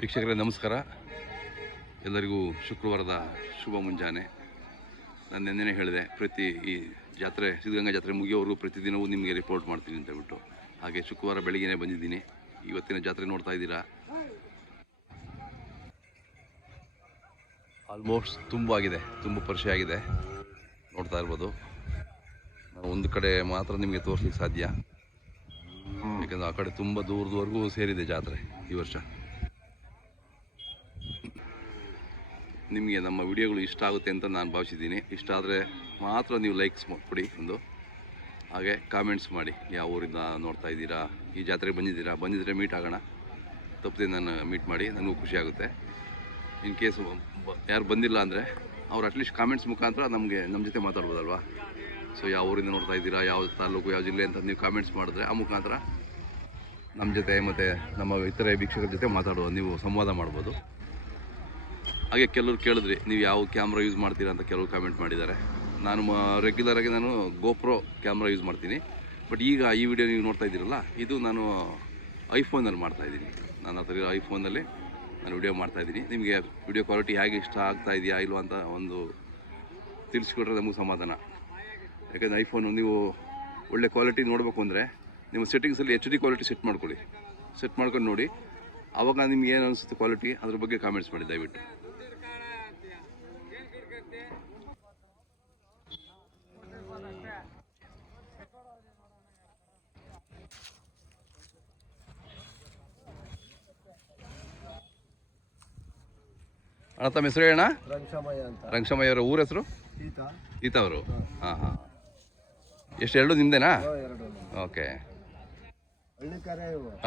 ವೀಕ್ಷಕರೇ ನಮಸ್ಕಾರ. ಎಲ್ಲರಿಗೂ ಶುಕ್ರವಾರದ ಶುಭ ಮುಂಜಾನೆ. ನಾನು ನಿನ್ನೆ ಹೇಳಿದೆ ಪ್ರತಿ ಈ ಜಾತ್ರೆ ಸಿದ್ಧಗಂಗಾ ಜಾತ್ರೆ ಮುಗಿಯೋವರೆಗೂ ಪ್ರತಿದಿನವೂ ನಿಮಗೆ ರಿಪೋರ್ಟ್ ಮಾಡ್ತೀನಿ ಅಂತ ಬಿಟ್ಟು. ಹಾಗೆ ಶುಕ್ರವಾರ ಬೆಳಗ್ಗೆನೇ ಬಂದಿದ್ದೀನಿ. ಇವತ್ತಿನ ಜಾತ್ರೆ ನೋಡ್ತಾ ಇದ್ದೀರಾ. ಆಲ್ಮೋಸ್ಟ್ ತುಂಬ ಆಗಿದೆ, ತುಂಬ ಪರಿಚಯ ಆಗಿದೆ, ನೋಡ್ತಾ ಇರ್ಬೋದು. ನಾವು ಒಂದು ಕಡೆ ಮಾತ್ರ ನಿಮಗೆ ತೋರಿಸ್ಲಿಕ್ಕೆ ಸಾಧ್ಯ, ಯಾಕಂದರೆ ಆ ಕಡೆ ತುಂಬ ದೂರದವರೆಗೂ ಸೇರಿದೆ ಜಾತ್ರೆ ಈ ವರ್ಷ. ನಿಮಗೆ ನಮ್ಮ ವಿಡಿಯೋಗಳು ಇಷ್ಟ ಆಗುತ್ತೆ ಅಂತ ನಾನು ಭಾವಿಸಿದ್ದೀನಿ. ಇಷ್ಟ ಆದರೆ ಮಾತ್ರ ನೀವು ಲೈಕ್ಸ್ ಕೊಡಿ ಒಂದು, ಹಾಗೆ ಕಾಮೆಂಟ್ಸ್ ಮಾಡಿ. ಯಾವ ಊರಿಂದ ನೋಡ್ತಾ ಇದ್ದೀರಾ, ಈ ಜಾತ್ರೆಗೆ ಬಂದಿದ್ದರೆ ಮೀಟ್ ಆಗೋಣ. ತಪ್ಪದೆ ನಾನು ಮೀಟ್ ಮಾಡಿ, ನನಗೂ ಖುಷಿ ಆಗುತ್ತೆ. ಇನ್ ಕೇಸ್ ಯಾರು ಬಂದಿಲ್ಲ ಅಂದರೆ ಅವ್ರು ಅಟ್ಲೀಸ್ಟ್ ಕಾಮೆಂಟ್ಸ್ ಮುಖಾಂತರ ನಮ್ಮ ಜೊತೆ ಮಾತಾಡ್ಬೋದಲ್ವಾ. ಸೊ ಯಾವ ಊರಿಂದ ನೋಡ್ತಾ ಇದ್ದೀರಾ, ಯಾವ ತಾಲೂಕು, ಯಾವ ಜಿಲ್ಲೆ ಅಂತ ನೀವು ಕಾಮೆಂಟ್ಸ್ ಮಾಡಿದ್ರೆ ಆ ಮುಖಾಂತರ ನಮ್ಮ ಜೊತೆ ಮತ್ತು ನಮ್ಮ ಇತರೆ ವೀಕ್ಷಕರ ಜೊತೆ ನೀವು ಸಂವಾದ ಮಾಡ್ಬೋದು. ಹಾಗೆ ಕೆಲವರು ಕೇಳಿದ್ರಿ ನೀವು ಯಾವ ಕ್ಯಾಮ್ರಾ ಯೂಸ್ ಮಾಡ್ತೀರಾ ಅಂತ ಕೆಲವರು ಕಾಮೆಂಟ್ ಮಾಡಿದ್ದಾರೆ. ನಾನು ರೆಗ್ಯುಲರಾಗಿ ಗೋಪ್ರೋ ಕ್ಯಾಮ್ರಾ ಯೂಸ್ ಮಾಡ್ತೀನಿ. ಬಟ್ ಈಗ ಈ ವಿಡಿಯೋ ನೀವು ನೋಡ್ತಾ ಇದ್ದೀರಲ್ಲ, ಇದು ನಾನು ಐಫೋನಲ್ಲಿ ಮಾಡ್ತಾಯಿದ್ದೀನಿ. ನನ್ನ ಹತ್ರ ಇರೋ ಐಫೋನಲ್ಲಿ ನಾನು ವಿಡಿಯೋ ಮಾಡ್ತಾಯಿದ್ದೀನಿ. ನಿಮಗೆ ವಿಡಿಯೋ ಕ್ವಾಲಿಟಿ ಹೇಗೆ ಇಷ್ಟ ಆಗ್ತಾ ಇದೆಯಾ ಇಲ್ವ ಅಂತ ಒಂದು ತಿಳಿಸ್ಕೊಟ್ರೆ ನಮಗೆ ಸಮಾಧಾನ. ಯಾಕಂದರೆ ಐಫೋನು ನೀವು ಒಳ್ಳೆ ಕ್ವಾಲಿಟಿ ನೋಡಬೇಕು ಅಂದರೆ ನಿಮ್ಮ ಸೆಟ್ಟಿಂಗ್ಸಲ್ಲಿ HD ಕ್ವಾಲಿಟಿ ಸೆಟ್ ಮಾಡ್ಕೊಳ್ಳಿ. ಸೆಟ್ ಮಾಡ್ಕೊಂಡು ನೋಡಿ, ಆವಾಗ ನಿಮ್ಗೆ ಏನು ಅನಿಸುತ್ತೆ ಕ್ವಾಲಿಟಿ, ಅದ್ರ ಬಗ್ಗೆ ಕಾಮೆಂಟ್ಸ್ ಮಾಡಿ ದಯವಿಟ್ಟು. ಅಣ್ಣ ತಮ್ಮ ಹೆಸರು ಹೇಳಣ್ಣ? ರಂಗಶಮಯ್ಯ ಅವರ ಊರ ಹೆಸರು? ಈತ ಅವರು. ಹಾಂ ಹಾಂ. ಎಷ್ಟು ಎರಡು ನಿಮ್ದೇನಾ? ಓಕೆ.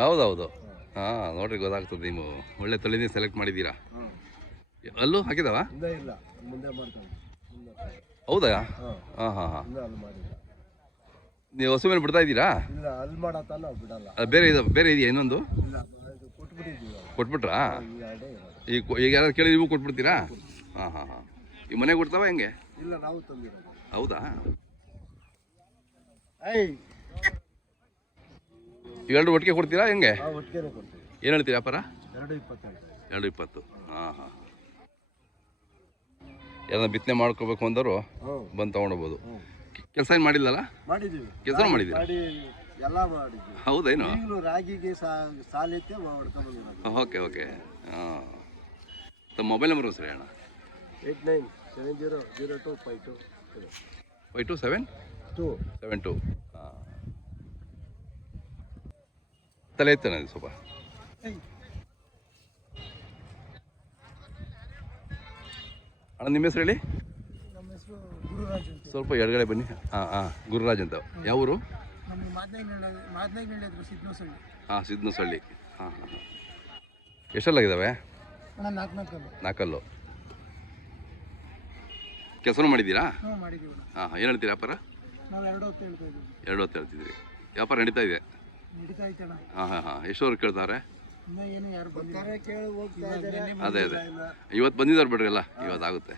ಹೌದೌದು. ಹಾಂ, ನೋಡ್ರಿ ಗೊತ್ತಾಗ್ತದೆ. ನೀವು ಒಳ್ಳೆ ತಳಿನೇ ಸೆಲೆಕ್ಟ್ ಮಾಡಿದ್ದೀರಾ. ಅಲ್ಲೂ ಹಾಕಿದಾವ? ಹೌದಾ? ಹಾಂ ಹಾಂ ಹಾಂ. ನೀವು ಹಸು ಮೇಲೆ ಬಿಡ್ತಾ ಇದ್ದೀರಾ? ಬೇರೆ ಇದೆಯಾ ಇನ್ನೊಂದು? ಕೊಟ್ಬಿಟ್ರಾ? ಈಗ ಯಾರು ಕೇಳಿ ನೀವು ಕೊಟ್ಬಿಡ್ತೀರಾ? ಹಾಂ ಹಾಂ ಹಾಂ. ಈ ಮನೆಗೆ ಕೊಡ್ತಾವ ಹೆಂಗೆ? ಹೌದಾ? ಇವೆರಡು ಒಟ್ಟಿಗೆ ಕೊಡ್ತೀರಾ ಹೆಂಗೆ? ಏನು ಹೇಳ್ತೀರಿ ವ್ಯಾಪಾರ? 220. ಹಾಂ ಹಾಂ. ಯಾರನ್ನ ಬಿತ್ತನೆ ಮಾಡ್ಕೋಬೇಕು ಅಂದವರು ಬಂದು ತೊಗೊಂಡೋಗ್ಬೋದು. ಕೆಲಸ ಏನು ಮಾಡಿಲ್ಲಲ್ಲ? ಕೆಲಸ ಮಾಡಿದ್ದೀರಾ? ಹೌದೇನು? Okay okay. ಹಾಂ. ತಮ್ಮ ಮೊಬೈಲ್ ನಂಬರ್ ಸರಿ ಅಣ್ಣ? 8970025272. ಹಾಂ. ತಲೆ ಇತ್ತು ನನಗೆ ಸ್ವಲ್ಪ. ಅಣ್ಣ ನಿಮ್ಮ ಹೆಸರು ಹೇಳಿ? ಸ್ವಲ್ಪ ಎಡಗಡೆ ಬನ್ನಿ. ಹಾಂ ಹಾಂ. ಗುರುರಾಜ್ ಅಂತ. ಯಾವ ಊರು? ಹಾಂ, ಸಿದ್ನಸಳ್ಳಿ. ಹಾಂ ಹಾಂ ಹಾಂ. ಎಷ್ಟೆಲ್ಲಾಗಿದ್ದಾವೆ? 4 ಕೆಲಸನೂ ಮಾಡಿದ್ದೀರಾ? ಹಾಂ. ಏನು ಹೇಳ್ತೀರಿ ವ್ಯಾಪಾರ? 2 ಹೊತ್ತು ಹೇಳ್ತಿದ್ದೀರಿ. ವ್ಯಾಪಾರ ನಡೀತಾ ಇದೆ? ಹಾಂ ಹಾಂ ಹಾಂ. ಎಷ್ಟೋರು ಕೇಳ್ತಾರೆ? ಅದೇ ಅದೇ. ಇವತ್ತು ಬಂದಿದ್ದಾರೆ ಬಿಡ್ರಿ ಎಲ್ಲ, ಇವತ್ತಾಗುತ್ತೆ.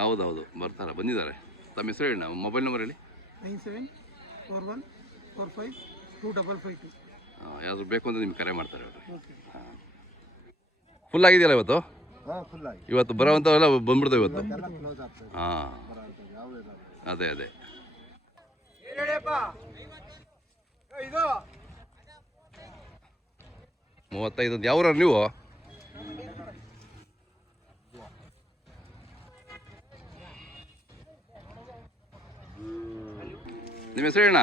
ಹೌದೌದು, ಬರ್ತಾರೆ, ಬಂದಿದ್ದಾರೆ. ತಮ್ಮ ಹೆಸರು ಹೇಳಿ, ನಾವು ಮೊಬೈಲ್ ನಂಬರ್ ಹೇಳಿ? 9741452552. ಹಾಂ, ಯಾವ್ದು ಬೇಕು ಅಂತ ನಿಮ್ಗೆ ಕರೆ ಮಾಡ್ತಾರೆ. ಹಾಂ. ಫುಲ್ ಆಗಿದೆಯಲ್ಲ ಇವತ್ತು? ಇವತ್ತು ಬರೋವಂಥವೆಲ್ಲ ಬಂದ್ಬಿಡ್ತವೆ ಇವತ್ತು. ಹಾಂ, ಅದೇ ಅದೇ. ಇದು 35. ಯಾವ ಊರವ್ರು ನೀವು? ನಿಮ್ಮ ಹೆಸರು ಹೇಳಣ್ಣ?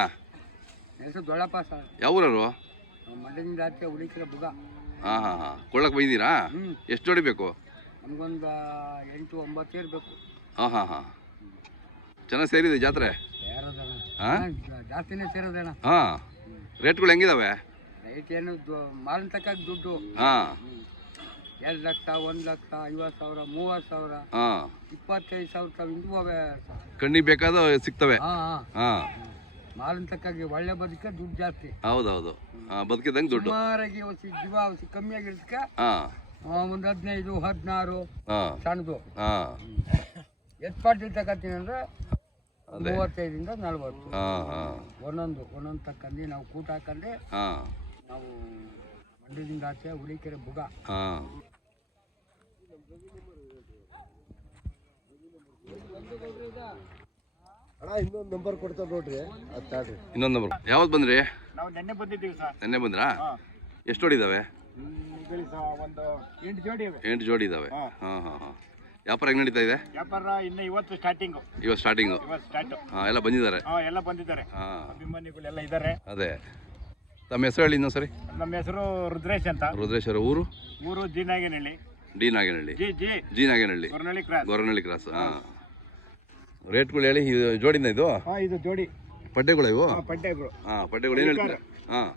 ಹೆಸರು ದೊಡ್ಡಪ್ಪ ಸರ್. ಯಾವ ಊರವರು? ಮಂಡ್ಯದಿಂದ ಆಚೆ ಹುಡುಕಿರ ಬುಗ. ಹಾಂ ಹಾಂ ಹಾಂ. ಕೊಳ್ಳಕ್ಕೆ ಬಂದಿದ್ದೀರಾ? ಎಷ್ಟು ಜೋಡಿ ಬೇಕು? ನಮಗೊಂದು 8-9 ಸೇರು ಬೇಕು. ಹಾಂ ಹಾಂ ಹಾಂ. ಚೆನ್ನಾಗಿ ಸೇರಿದೆ ಜಾತ್ರೆ? ಹಾಂ, ಜಾಸ್ತಿನೇ ಸೇರೋದಣ್ಣ. ಹಾಂ. ರೇಟ್ಗಳು ಹೆಂಗಿದಾವೆ? ರೇಟ್ ಏನು ಮಾಲಿನ ತಕ್ಕ ದುಡ್ಡು. ಹಾಂ. 2 ಲಕ್ಷ, 1 ಲಕ್ಷ, 50,000, 30,000, ಹಾಂ, 25,000 ಇಂಥವೇ ಕಣ್ಣಿಗೆ ಬೇಕಾದ ಸಿಗ್ತವೆ. ಹಾಂ ಹಾಂ. ಮಾಲಿನ ತಕ್ಕಾಗಿ ಒಳ್ಳೆ ಬದುಕ ದುಡ್ಡು ಜಾಸ್ತಿ. ಹೌದೌದು. ಬದುಕಿದಂಗೆ ದುಡ್ಡು ಸುಮಾರಾಗಿ ಜೀವ ಕಮ್ಮಿ ಆಗಿರ್ತಕ್ಕ. ಹಾಂ. ಒಂದು 15, 16 ಹಾಂ. ಸಣ್ಣದು. ಹಾಂ. ಎತ್ಪಾಟಿ ತಗೋತೀನಿ ಅಂದ್ರೆ 35 ಇಂದ 40. ಹಾಂ ಹಾಂ. ಒಂದೊಂದು ತಕ್ಕಂಡು ನಾವು ಕೂಟ ಹಾಕಂಡು ಹಾಂ ನಾವು ಮಂಡ್ಯದಿಂದ ಆಚೆ ಹುಲಿಕೆರೆ ಬುಗ. ಹಾಂ. ಅಣ್ಣ ಇನ್ನೊಂದು ನಂಬರ್ ಕೊಡ್ತಾರೆ ನೋಡ್ರಿ, ಅದು ತಾಡ್ರಿ. ಇನ್ನೊಂದು ನಂಬರ್. ಯಾವತ್ತು ಬಂದ್ರಿ? ನಾವು ನೆನ್ನೆ ಬಂದಿದ್ದೀವಿ ಸರ್. ನೆನ್ನೆ ಬಂದ್ರಾ? ಎಷ್ಟು ಜೋಡಿದಾವೆ? ಒಂದು 8 ಜೋಡಿ ಇವೆ. 8 ಜೋಡಿ ಇದಾವೆ. ಹಾಂ ಹಾಂ ಹಾಂ. ವ್ಯಾಪಾರ ಹೆಂಗೆ ನಡೀತಾ ಇದೆ? ವ್ಯಾಪಾರ ಇನ್ನು ಇವತ್ತು ಸ್ಟಾರ್ಟಿಂಗು. ಇವತ್ತು ಸ್ಟಾರ್ಟಿಂಗು. ಹಾಂ, ಎಲ್ಲ ಬಂದಿದ್ದಾರೆ. ಎಲ್ಲ ಬಂದಿದ್ದಾರೆ. ಹಾಂ, ಅಭಿಮಾನಿಗಳೆಲ್ಲ ಇದ್ದಾರೆ. ಅದೇ. ತಮ್ಮ ಹೆಸರು ಹೇಳಿ ಇನ್ನೊಂದು ಸರಿ. ನಮ್ಮ ಹೆಸರು ರುದ್ರೇಶ್ ಅಂತ. ರುದ್ರೇಶ್ ಅವರು ಊರು? ಊರು G Nagenahalli. D Nagenahalli. G Nagenahalli. Goranahalli cross. ಹಾಂ. ರೇಟ್ಗಳು ಹೇಳಿ. ಇದು ಜೋಡಿನ ಇದು? ಹಾಂ, ಇದು ಜೋಡಿ. ಪಡ್ಡೆಗಳು ಇವು? ಪಡ್ಡೆಗಳು. ಹಾಂ, ಪಡ್ಡೆಗಳು ಏನು ಹೇಳ್ತೀರಾ? ಹಾಂ,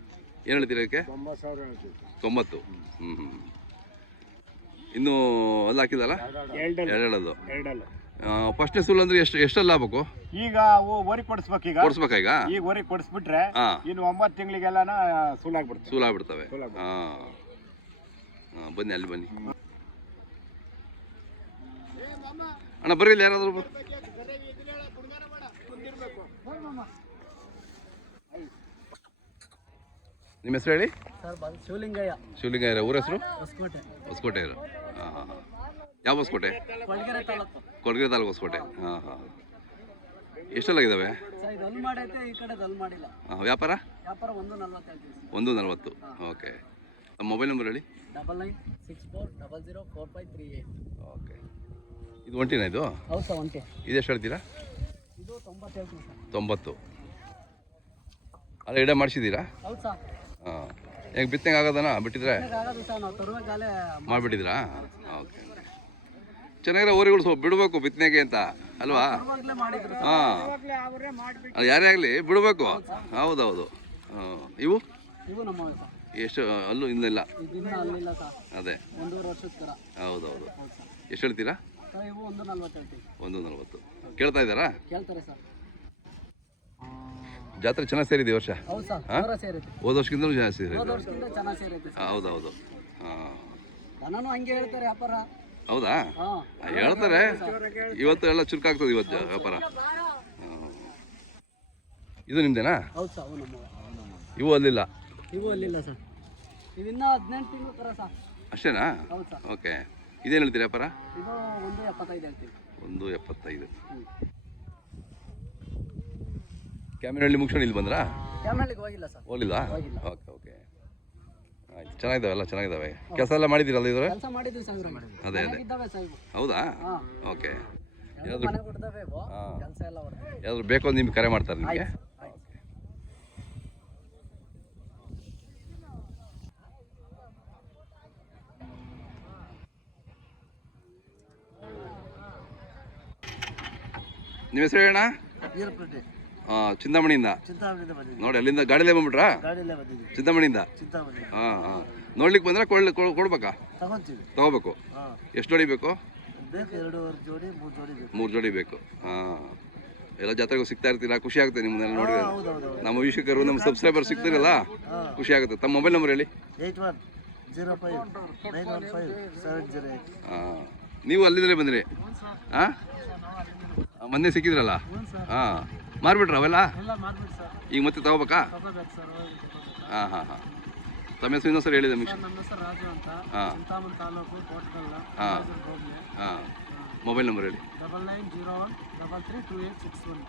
ಏನು ಹೇಳ್ತೀರಾ ಇದಕ್ಕೆ? 90,000 ಹೇಳ್ತೀವಿ. 90. ಹ್ಞೂ. ಇನ್ನೂ ಅಲ್ಲಿ ಹಾಕಿದಲ್ಲ? ಎರಡಲ್ಲದು. ಫಸ್ಟ್ನೇ ಸುಲ್ ಅಂದ್ರೆ ಎಷ್ಟೆಲ್ಲ ಆಗ್ಬೇಕು? ಈಗ ಓರಿ ಕೊಡಿಸ್ಬೇಕು. ಕೊಡಿಸ್ಬೇಕಾ ಈಗ? ಈಗ ಓರಿ ಕೊಡಿಸ್ಬಿಟ್ರೆ ಇನ್ನು 9 ತಿಂಗಳಿಗೆಲ್ಲ ಸೂಲಾಗ್ಬಿಡ್ತವೆ. ಸೂಲಾಗ್ಬಿಡ್ತವೆ. ಹಾಂ, ಬನ್ನಿ, ಅಲ್ಲಿ ಬನ್ನಿ ಅಣ್ಣ. ಬರ್ರಿ, ಇಲ್ಲಿ ಯಾರಾದರೂ ನಿಮ್ಮ ಹೆಸರು ಹೇಳಿ. ಶಿವಲಿಂಗಯ್ಯ. ಊರ ಹೆಸರು? ಹೊಸಕೋಟೆ. ಹಾಂ ಹಾಂ. ಯಾವ ಹೊಸಕೋಟೆ? ಕೊಡಗೆರೆ ತಾಲೂಕು ಹೊಸಕೋಟೆ. ಹಾಂ ಹಾಂ. ಎಷ್ಟೆಲ್ಲ ಇದ್ದಾವೆ? ವ್ಯಾಪಾರ 140. ಓಕೆ. ನಮ್ಮ ಮೊಬೈಲ್ ನಂಬರ್ ಹೇಳಿ. 9964004538. ಓಕೆ. ಇದು ಒಂಟಿನಾ ಇದು? ಹೌದು ಸರ್, ಒಂಟಿ. ಇದು ಎಷ್ಟು ಹೇಳ್ತೀರಾ? ಇದು 90 ಹೇಳ್ತೀನಿ ಸರ್. 90. ಅಲ್ಲ, ಇಡ ಮಾಡಿಸಿದ್ದೀರಾ? ಹೌದು ಸರ್. ಹಾಂ. ಹೆಂಗೆ ಬಿತ್ತಂಗೆ ಆಗೋದನ ಬಿಟ್ಟಿದ್ರೆ? ಆಗೋದು ಸರ್, ನಾವು ತರುವಾಗಲೇ ಮಾಡಿಬಿಟ್ಟಿದ್ರಾ? ಓಕೆ. ಚೆನ್ನಾಗಿರೋ ಊರುಗಳು ಬಿಡಬೇಕು ಬಿತ್ತನೆಗೆ ಅಂತ ಅಲ್ವಾ? ಮಾಡಿದ್ರು. ಹಾಂ, ಅದು ಯಾರೇ ಆಗಲಿ ಬಿಡಬೇಕು. ಹೌದೌದು. ಇವು ಇವು ನಮ್ಮ ಎಷ್ಟು? ಅಲ್ಲೂ ಇನ್ನಿಲ್ಲ. ಅಲ್ಲಿಲ್ಲ ಸರ್. ಅದೇ 1.5 ವರ್ಷದ ಥರ. ಹೌದೌದು. ಎಷ್ಟು ಹೇಳ್ತೀರಾ? ಸರ್, ಇವು 140 ಹೇಳ್ತೀವಿ. 140. ಕೇಳ್ತಾ ಇದ್ದಾರಾ? ಕೇಳ್ತಾರೆ ಸರ್. ಜಾತ್ರೆ ಚೆನ್ನಾಗಿ ಸೇರಿದೆ ಈ ವರ್ಷ? ಹೌದು ಸರ್, ಜೋರ ಸೇರೈತೆ. ಹೋದ ವರ್ಷಕ್ಕಿಂತಲೂ ಜಾಸ್ತಿ ಸೇರಿದೆ. ಹೋದ ವರ್ಷಕ್ಕಿಂತ ಚೆನ್ನಾಗಿ ಸೇರೈತೆ. ಹೌದೌದು. ಹಾಂ, ದನನೂ ಹಂಗೆ ಹೇಳ್ತಾರೆ ವ್ಯಾಪಾರ. ಹೌದಾ? ಹಾಂ, ಹೇಳ್ತಾರೆ. ಇವತ್ತು ಎಲ್ಲ ಚುರುಕಾಗ್ತದೆ ಇವತ್ತು ವ್ಯಾಪಾರ. ಇದು ನಿಮ್ದೇನಾ? ಹೌದು ಸರ್, ಅವು ನಮ್ಮ. ಇವು ಅಲ್ಲಿಲ್ಲ? ಇವು ಅಲ್ಲಿಲ್ಲ ಸರ್. ಇವಿನ್ನ 18 ತಿಂಗಳು ಥರ ಸರ್. ಅಷ್ಟೇನಾ? ಹೌದು ಸರ್. ಓಕೆ. ಇದೇನು ಹೇಳ್ತೀರಿ ವ್ಯಾಪಾರ? ಇದು 1.75 ಹೇಳ್ತೀವಿ. 1.75. ಕ್ಯಾಮಿನಹಳ್ಳಿ ಮುಗಿಸ್ಕೊಂಡು ಇಲ್ಲಿ ಬಂದ್ರಾ? ಕ್ಯಾಮ್ರಲ್ಲಿಗೆ ಹೋಗಿಲ್ಲ ಸರ್. ಹೋಗಿಲ್ಲ? ಹೋಗಿಲ್ಲ. Okay okay. ಆಯ್ತು, ಚೆನ್ನಾಗಿದ್ದಾವೆ, ಎಲ್ಲ ಚೆನ್ನಾಗಿದ್ದಾವೆ. ಕೆಲಸ ಎಲ್ಲ ಮಾಡಿದ್ದೀರಲ್ಲ ಇದ್ರೆ? ಕೆಲಸ ಮಾಡಿದ್ವಿ ಸರ್. ಅದೇ ಅದೇ. ಇದ್ದಾವೆ ಸರ್ ಇವು. ಹೌದಾ? ಹಾಂ. ಓಕೆ. ಮನೆ ಕೊಡ್ತವೆ ಇವು. ಕೆಲಸ ಎಲ್ಲ ಹೊರಗೆ. ಯಾವ್ದಾದ್ರು ಬೇಕು ಅಂತ ನಿಮ್ಗೆ ಕರೆ ಮಾಡ್ತಾರೆ ನಿಮಗೆ? ನಿಮ್ಮ ಹೆಸರು ಹೇಳಣ್ಣ? ವೀರಪೇಟೆ. ಚಿಂತಾಮಣಿಯಿಂದ. ಚಿಂತಾಮಣಿಯಿಂದ ಬಂದಿದ್ದೀವಿ. ನೋಡಿ, ಅಲ್ಲಿಂದ ಗಾಡಿಲೇ ಬಂದ್ಬಿಟ್ರಾ? ಗಾಡಿಯಲ್ಲೇ ಬಂದಿದ್ದೀವಿ. ಚಿಂತಾಮಣಿಯಿಂದ. ಚಿಂತಾಮಣಿ. ಹಾಂ ಹಾಂ. ನೋಡ್ಲಿಕ್ಕೆ ಬಂದ್ರೆ ಕೊಡ್ಬೇಕಾ? ತಗೊಂತೀವಿ. ತಗೋಬೇಕು. ಹಾಂ. ಎಷ್ಟು ಜೋಡಿ ಬೇಕು? ಬೇಕು 2 ಜೋಡಿ 3 ಜೋಡಿ ಬೇಕು. 3 ಜೋಡಿ ಬೇಕು. ಹಾಂ. ಎಲ್ಲ ಜಾತ್ರೆಗೂ ಸಿಗ್ತಾ ಇರ್ತೀರಾ? ಖುಷಿ ಆಗುತ್ತೆ ನಿಮ್ಮನ್ನೆಲ್ಲ ನೋಡಿದ್ರೆ. ಹೌದೌದು. ನಮ್ಮ ವೀಕ್ಷಕರು, ನಮ್ಮ ಸಬ್ಸ್ಕ್ರೈಬರ್ ಸಿಗ್ತೀರಲ್ಲ, ಖುಷಿ ಆಗುತ್ತೆ. ತಮ್ಮ ಮೊಬೈಲ್ ನಂಬರ್ ಹೇಳಿ. 8105915708. ಹಾಂ. ನೀವು ಅಲ್ಲಿಂದಲೇ ಬಂದಿರಿ? ಹಾಂ, ಮೊನ್ನೆ ಸಿಕ್ಕಿದ್ರಲ್ಲ? ಹಾಂ. ಮಾರ್ಬಿಟ್ರ ಅವೆಲ್ಲ? ಎಲ್ಲ ಮಾಡ್ಬಿಟ್ಟು ಸರ್. ಈಗ ಮತ್ತೆ ತಗೋಬೇಕಾ? ತಗೋಬೇಕು ಸರ್. ಹಾಂ ಹಾಂ ಹಾಂ. ತಮ್ಮ ಹೆಸರು ಇನ್ನೊಂದು ಸರಿ ಹೇಳಿದೆ ಮಿಷನ್. ನಮ್ಮ ಹೆಸರು ರಾಜು ಅಂತ. ಹಾಂ. ಚಿಂತಾಮಣಿ ತಾಲೂಕು ಕೋಟ್ಕಲ್ಲ. ಹಾಂ ಹಾಂ. ಮೊಬೈಲ್ ನಂಬರ್ ಹೇಳಿ. 9901332861.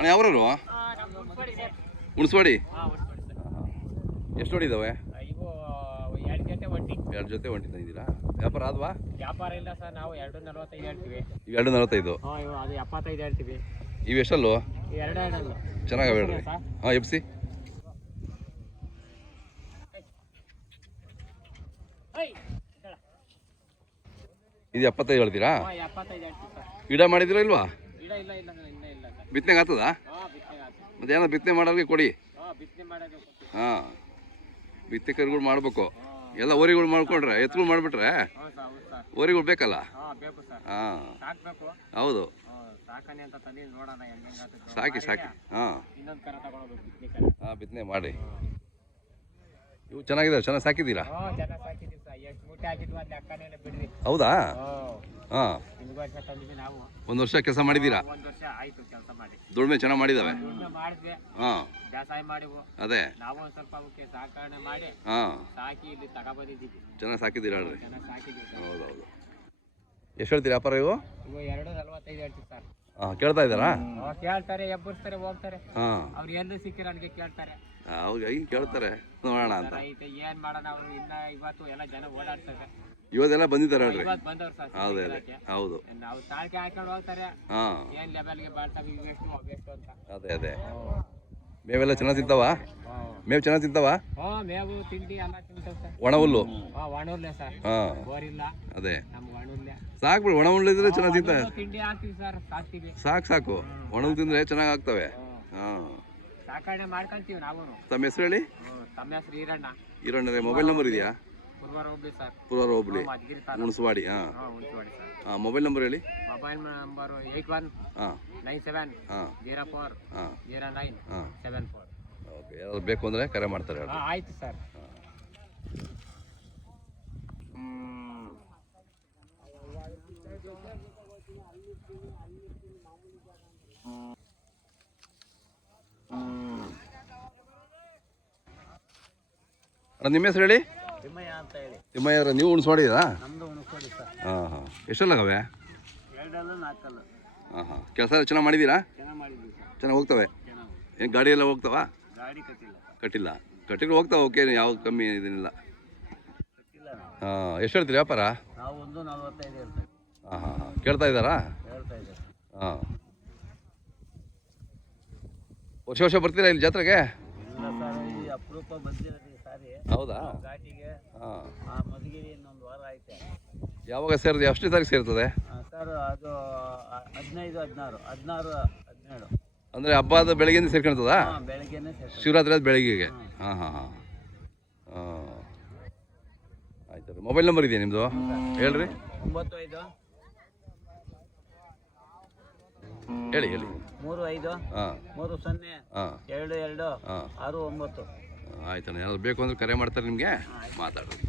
ಅಣ್ಣ, ಯಾವ್ರವರು? ಹುಣಸ್ವಾಡಿ. ಎಷ್ಟು ಹೊಡಿದಾವೆ? ಇವು 2 ಜೊತೆ ಒಂಟಿ. 2 ಜೊತೆ ಒಂಟಿ ತಂದಿದ್ದೀರಾ? ವ್ಯಾಪಾರ ಆದ್ವಾ? ವ್ಯಾಪಾರ ಇಲ್ಲ ಸರ್, ನಾವು 2.45 ಹೇಳ್ತೀವಿ. ಇವು 2.45. ಇವು ಅದು 75 ಹೇಳ್ತೀವಿ. ಇವು ಎಷ್ಟಲ್ಲೂ? 2 ಚೆನ್ನಾಗಿ ಹೇಳ್ರಿ. ಹಾಂ, ಎಬ್ಸಿ. ಇದು 75 ಹೇಳ್ತೀರಾ? 75 ಹೇಳ್ತೀವಿ ಸರ್. ಗಿಡ ಮಾಡಿದಿರಾ ಇಲ್ವಾ? ಇಲ್ಲ ಇಲ್ಲ ಇಲ್ಲ ಸರ್, ಇನ್ನೂ ಇಲ್ಲ ಸರ್. ಬಿತ್ತನೆಗೆ ಆಗ್ತದಾ? ಬಿತ್ತನೆ ಆಯ್ತು. ಮತ್ತೆ ಏನೋ ಬಿತ್ತನೆ ಮಾಡೋರಿಗೆ ಕೊಡಿ. ಬಿತ್ತನೆ ಮಾಡೋದು. ಹಾಂ, ಬಿತ್ತನೆ ಕರುಗಳು ಮಾಡಬೇಕು. ಎಲ್ಲ ಓರಿಗಳು ಮಾಡ್ಕೊಂಡ್ರೆ ಎತ್ತುಗಳು ಮಾಡಿಬಿಟ್ರೆ ಹೌದು ಸರ್ ಹೌದು ಸರ್ ಓರಿಗಳು ಬೇಕಲ್ಲ? ಹಾಂ ಬೇಕು ಸರ್ ಹಾಂ ಸಾಕ್ಬೇಕು ಹೌದು, ಸಾಕನೆ ಅಂತ ತಂದು ನೋಡೋಣ ಹೆಂಗೆ ಸಾಕಿ ಹಾಂ ಇನ್ನೊಂದು ಕರ ತಗೊಳ್ಬೇಕು ಬಿತ್ತನೆ ಕರ ಹಾಂ ಬಿತ್ತನೆ ಮಾಡಿ. ಇವು ಚೆನ್ನಾಗಿದ್ದಾವೆ, ಚೆನ್ನಾಗಿ ಸಾಕಿದ್ದೀರಾ? ಚೆನ್ನಾಗಿ ಸಾಕಿದ್ದೀವಿ ಸರ್ ಎಷ್ಟು ಮೂಟೆ ಹಾಕಿದ್ವಿ ಅಲ್ಲಿ ಅಕ್ಕನೆಲ್ಲ ಬಿಡ್ರಿ ಹೌದಾ? ಹಾಂ ಹಿಂಗೆ ವರ್ಷ ತಂದಿದ್ವಿ ನಾವು ಒಂದು ವರ್ಷ ಕೆಲಸ ಮಾಡಿದ್ದೀರಾ? 1 ವರ್ಷ ಆಯ್ತು ಕೆಲಸ ಮಾಡಿ ದುಡಿಮೆ ಚೆನ್ನಾಗಿ ಮಾಡಿದ್ದಾವೆ? ಮಾಡಿದ್ವಿ ಹಾಂ ಬೇಸಾಯ ಮಾಡಿವು ಅದೇ ನಾವು ಒಂದು ಸ್ವಲ್ಪ ಅವಕ್ಕೆ ಸಾಕಣೆ ಮಾಡಿ ಹಾಂ ಸಾಕಿ ಇಲ್ಲಿ ತಗೊಬಂದಿದ್ದೀವಿ ಚೆನ್ನಾಗಿ ಸಾಕಿದ್ದೀರಾ ಹೇಳ್ರಿ? ಚೆನ್ನಾಗಿ ಸಾಕಿದ್ದೀವಿ ಸರ್ ಹೌದೌದು. ಎಷ್ಟು ಹೇಳ್ತೀರಿ ವ್ಯಾಪಾರ ಇವು? ಇವು 2.45 ಹೇಳ್ತೀವಿ ಸರ್ ಹಾಂ ಕೇಳ್ತಾ ಇದ್ದಾರಾ? ಕೇಳ್ತಾರೆ ಎಬ್ಬರಿಸ್ತಾರೆ ಹೋಗ್ತಾರೆ ಹಾಂ ಅವ್ರು ಎಲ್ಲೂ ಸಿಕ್ಕಿರ ನನಗೆ ಕೇಳ್ತಾರೆ ಅವ್ರಿಗೆ ಹಿಂಗೆ ಕೇಳ್ತಾರೆ ನೋಡೋಣ ಅಂತ. ರೈತ ಏನ್ ಮಾಡೋಣ ಅವ್ರು ಇನ್ನ ಇವತ್ತು ಎಲ್ಲ ಜನ ಓಡಾಡ್ತಾರೆ ಇವತ್ತೆಲ್ಲ ಬಂದಿದ್ದಾರೆ ಹೇಳ್ರಿ? ಇವತ್ತು ಬಂದವ್ರು ಸರ್ ಹೌದು ಅದೇ ಹೌದು ನಾವು ತಾಳ್ಕೆ ಹಾಕೊಂಡು ಹೋಗ್ತಾರೆ ಹಾಂ ಏನ್ ಲೆವೆಲ್ಗೆ ಬಾಳ್ತಾವೆ ಇವೆಷ್ಟು ಅವೆಷ್ಟು ಅಂತ ಅದೇ ಅದೇ. ಮೇವೆಲ್ಲ ಚೆನ್ನಾಗಿ ತಿಂತಾವ? ಮೇವು ಚೆನ್ನಾಗಿ ತಿಂತಾವ? ಮೇವು ತಿಂಡಿ ಎಲ್ಲ ತಿಂತಾವ್ ಸರ್. ಒಣ ಹುಲ್ಲು? ಒಣುರ್ಲೆ ಸರ್ ಹಾಂ ಬೋರಿಲ್ಲ ಅದೇ ನಮ್ಗೆ ಒಣುರ್ಲೆ ಸಾಕ್ಬಿಡು. ಒಣ ಹುಲ್ಲು ಇದ್ರೆ ಚೆನ್ನಾಗಿ ತಿಂತಾವೆ. ತಿಂಡಿ ಹಾಕ್ತೀವಿ ಸರ್ ಸಾಕ್ತೀವಿ ಸಾಕು ಒಣ ಹುಲ್ಲು ತಿಂದ್ರೆ ಚೆನ್ನಾಗಿ ಆಗ್ತವೆ. ಹಾಂ ಸಾಕಣೆ ಮಾಡ್ಕೊಂತೀವಿ ನಾವು. ತಮ್ಮ ಹೆಸರು ಹೇಳಿ? ತಮ್ಮ ಹೆಸರು ಈರಣ್ಣ. ಈರಣ್ಣರೇ ಮೊಬೈಲ್ ನಂಬರ್ ಇದೆಯಾ? ಪುರ್ವಾರ ಹೋಗ್ಲಿ ಸರ್. ಪುರವರ ಹೋಬಳಿ ಮಧುಗಿರಿ ತಾಲೂಕು ಹುಣಸವಾಡಿ. ಹಾಂ ಹುಣಸವಾಡಿ ಸರ್. ಹಾಂ ಮೊಬೈಲ್ ನಂಬರ್ ಹೇಳಿ? ಮೊಬೈಲ್ ನಂಬರು 8197 ಹಾಂ 04 ಹಾಂ 09 ಹಾಂ 74. ಓಕೆ. ಯಾರಾದ್ರು ಬೇಕು ಅಂದರೆ ಕರೆ ಮಾಡ್ತಾರೆ ಹೇಳ್ರಿ? ಆಯ್ತು ಸರ್. ಅಣ್ಣ ನಿಮ್ಮ ಹೆಸರು ಹೇಳಿ? ತಿಮ್ಮಯ್ಯ ಅಂತ ಹೇಳಿ. ತಿಮ್ಮಯ್ಯವ್ರೆ, ನೀವು ಹುಣಸವಾಡಿರಾ? ನಮ್ದು ಹುಣಸವಾಡಿ ಸರ್. ಹಾಂ ಹಾಂ ಎಷ್ಟಲ್ಲಾಗವೆ? 2 4 ಹಾಂ ಹಾಂ ಕೆಲಸ ಎಲ್ಲ ಚೆನ್ನಾಗಿ ಮಾಡಿದ್ದೀರಾ? ಚೆನ್ನಾಗಿ ಮಾಡಿದ್ವಿ ಸರ್. ಚೆನ್ನಾಗಿ ಹೋಗ್ತವೆ? ಚೆನ್ನಾಗಿ ಏನು ಗಾಡಿ ಎಲ್ಲ ಹೋಗ್ತಾವ? ಗಾಡಿ ಕಟ್ಟಿಲ್ಲ ಕಟ್ಟಿಲ್ಲ ಕಟ್ಟಿಲ್ಲ ಹೋಗ್ತಾವೆ. ಓಕೆ ಯಾವ ಕಮ್ಮಿ ಇದೇನಿಲ್ಲ. ಕಟ್ಟಿಲ್ಲ ಹಾಂ ಎಷ್ಟು ಹೇಳ್ತೀರಿ ವ್ಯಾಪಾರ? ನಾವು 1.45 ಹೇಳ್ತೀವಿ. ಹಾಂ ಹಾಂ ಹಾಂ ಕೇಳ್ತಾ ಇದ್ದಾರಾ? ಹೇಳ್ತಾ ಇದ್ದಾರೆ. ಹಾಂ ವರ್ಷ ಬರ್ತೀರಾ ಇಲ್ಲಿ ಜಾತ್ರೆಗೆ? ಇಲ್ಲ ಸರ್ ಈ ಅಪರೂಪ ಬಂದಿರೋದು ಈ ಸಾರಿ. ಹೌದಾ? ಘಾಟಿಗೆ ಹಾಂ ಮಧುಗಿರಿ ಇನ್ನೊಂದು ವಾರ ಐತೆ. ಯಾವಾಗ ಸೇರ್ತದೆ? ಎಷ್ಟನೇ ತಾರೀಕು ಸೇರ್ತದೆ ಸರ್? ಅದು 15 16 16 17. ಅಂದರೆ ಹಬ್ಬದ ಬೆಳಗ್ಗೆಯಿಂದ ಸೇರ್ಕೊಳ್ತದಾ? ಬೆಳಗ್ಗೆನೇ ಸೇರ್ತದೆ. ಶಿವರಾತ್ರಿ ಆದ ಬೆಳಗ್ಗೆಗೆ? ಹಾಂ ಹಾಂ ಹಾಂ ಹಾಂ ಆಯ್ತು ರೀ. ಮೊಬೈಲ್ ನಂಬರ್ ಇದೆಯಾ ನಿಮ್ಮದು? ಹೇಳ್ರಿ. 95 ಹೇಳಿ ಹೇಳಿ. 35 ಹಾಂ 30 ಹಾಂ 22 ಹಾಂ 69. ಆಯ್ತಣ್ಣ. ಯಾರಾದ್ರು ಬೇಕು ಅಂದ್ರೆ ಕರೆ ಮಾಡ್ತಾರೆ ನಿಮಗೆ, ಮಾತಾಡೋದು.